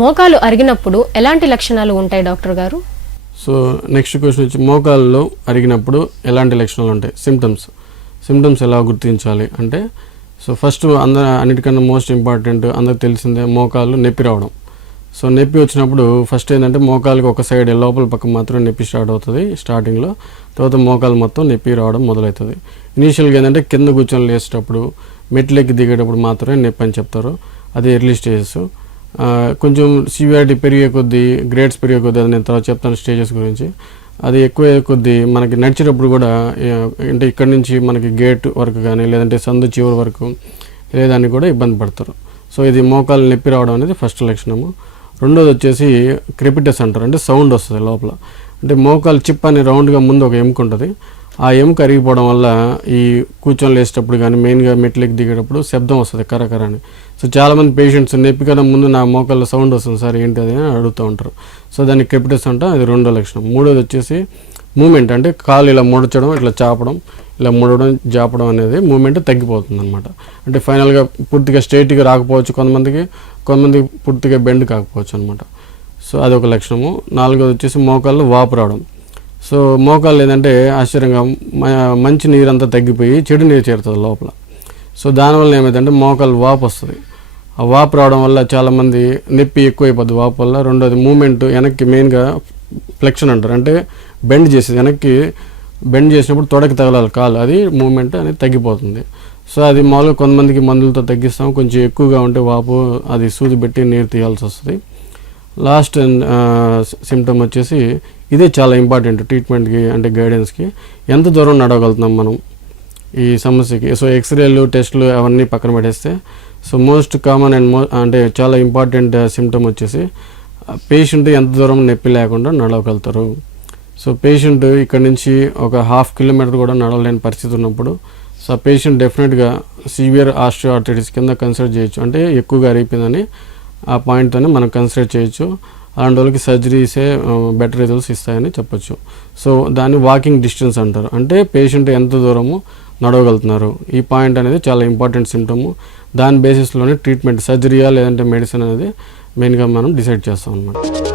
మోకాలు అరిగినప్పుడు ఎలాంటి లక్షణాలు ఉంటాయి డాక్టర్ గారు? సో నెక్స్ట్ క్వశ్చన్ వచ్చి మోకాల్లో అరిగినప్పుడు ఎలాంటి లక్షణాలు ఉంటాయి? సిమ్టమ్స్ సిమ్టమ్స్ ఎలా గుర్తించాలి అంటే సో ఫస్ట్ అందరూ అన్నిటికన్నా మోస్ట్ ఇంపార్టెంట్ అందరికి తెలిసిందే మోకాళ్ళు నొప్పి రావడం. సో నొప్పి వచ్చినప్పుడు ఫస్ట్ ఏంటంటే మోకాళ్ళకి ఒక సైడ్ లోపల పక్క మాత్రం నొప్పి స్టార్ట్ అవుతుంది స్టార్టింగ్లో తర్వాత మోకాలు మొత్తం నొప్పి రావడం మొదలవుతుంది. ఇనీషియల్గా ఏంటంటే కింద కూర్చొని లేచేటప్పుడు మెట్లెక్కి దిగేటప్పుడు మాత్రమే నొప్పి అని చెప్తారు. అది ఎర్లీ స్టేజెస్ కొంచెం సివియారిటీ పెరిగే కొద్దీ గ్రేడ్స్ పెరిగే కొద్దీ అది నేను తర్వాత చెప్తాను స్టేజెస్ గురించి. అది ఎక్కువ కొద్దీ మనకి నడిచేటప్పుడు కూడా అంటే ఇక్కడ నుంచి మనకి గేట్ వరకు కానీ లేదంటే సందు చివరి వరకు లేదాన్ని కూడా ఇబ్బంది పడతారు. సో ఇది మోకాలు నొప్పి రావడం అనేది ఫస్ట్ లక్షణము. రెండోది వచ్చేసి క్రిపిటస్ అంటారు. అంటే సౌండ్ వస్తుంది లోపల. అంటే మోకాలు చిప్ అని రౌండ్గా ముందు ఒక ఎముక ఉంటుంది ఆ ఎము కరిగిపోవడం వల్ల ఈ కూర్చొని లేసేటప్పుడు కానీ మెయిన్గా మెట్లకి దిగేటప్పుడు శబ్దం వస్తుంది కరకర అని సో చాలామంది పేషెంట్స్ నొప్పి కన్నా ముందు నా మోకాల్లో సౌండ్ వస్తుంది సార్ ఏంటి అది? అని అడుగుతూ ఉంటారు. సో దాన్ని క్రిపిటస్ అంటాం అది రెండో లక్షణం. మూడోది వచ్చేసి మూమెంట్ అంటే కాలు ఇలా ముడచడం ఇట్లా చాపడం ఇలా ముడడం జాపడం అనేది మూమెంట్ తగ్గిపోతుంది అనమాట అంటే ఫైనల్గా పూర్తిగా స్ట్రైట్గా రాకపోవచ్చు కొంతమందికి కొంతమందికి పూర్తిగా బెండ్ కాకపోవచ్చు అనమాట సో అదొక లక్షణము. నాలుగోది వచ్చేసి మోకాళ్ళు వాపు రావడం. సో మోకాళ్ళు ఏంటంటే ఆశ్చర్యంగా మంచి నీరు అంతా తగ్గిపోయి చెడు నీరు చేరుతుంది లోపల. సో దానివల్ల ఏమైందంటే మోకాలు వాపు వస్తుంది. ఆ వాపు రావడం వల్ల చాలామంది నొప్పి ఎక్కువైపోద్ది వాపు వల్ల. రెండోది మూమెంట్ వెనక్కి మెయిన్గా ఫ్లెక్షన్ అంటారు. అంటే బెండ్ చేసేది వెనక్కి బెండ్ చేసినప్పుడు తొడకి తగలాలి కాలు. అది మూమెంట్ అనేది తగ్గిపోతుంది. సో అది మామూలుగా కొంతమందికి మందులతో తగ్గిస్తాం. కొంచెం ఎక్కువగా ఉంటే వాపు అది సూది పెట్టి నీరు తీయాల్సి వస్తుంది. లాస్ట్ సిమ్టమ్ వచ్చేసి ఇదే చాలా ఇంపార్టెంట్ ట్రీట్మెంట్కి అంటే గైడెన్స్కి. ఎంత దూరం నడవగలుగుతున్నాం మనం ఈ సమస్యకి? సో ఎక్స్రేలు టెస్టులు అవన్నీ పక్కన పెట్టేస్తే సో మోస్ట్ కామన్ అండ్ మో అంటే చాలా ఇంపార్టెంట్ సిమ్టమ్ వచ్చేసి పేషెంట్ ఎంత దూరం నొప్పి లేకుండా నడవగలుగుతారు. సో పేషెంట్ ఇక్కడ నుంచి ఒక హాఫ్ కిలోమీటర్ కూడా నడవలేని పరిస్థితి ఉన్నప్పుడు సో పేషెంట్ డెఫినెట్గా సివియర్ ఆస్ట్రియార్థరైటిస్ కింద కన్సిడర్ చేయొచ్చు. అంటే ఎక్కువగా అరిగిపోయిందని ఆ పాయింట్తోనే మనం కన్సిడర్ చేయొచ్చు. అలాంటి వాళ్ళకి సర్జరీసే బెటర్ రిజల్ట్స్ ఇస్తాయని చెప్పొచ్చు. సో దాన్ని వాకింగ్ డిస్టెన్స్ అంటారు. అంటే పేషెంట్ ఎంత దూరము నడవగలుగుతున్నారు. ఈ పాయింట్ అనేది చాలా ఇంపార్టెంట్ సిమ్టము దాని బేసిస్లోనే ట్రీట్మెంట్ సర్జరీయా లేదంటే మెడిసిన్ అనేది మెయిన్గా మనం డిసైడ్ చేస్తాం అన్నమాట.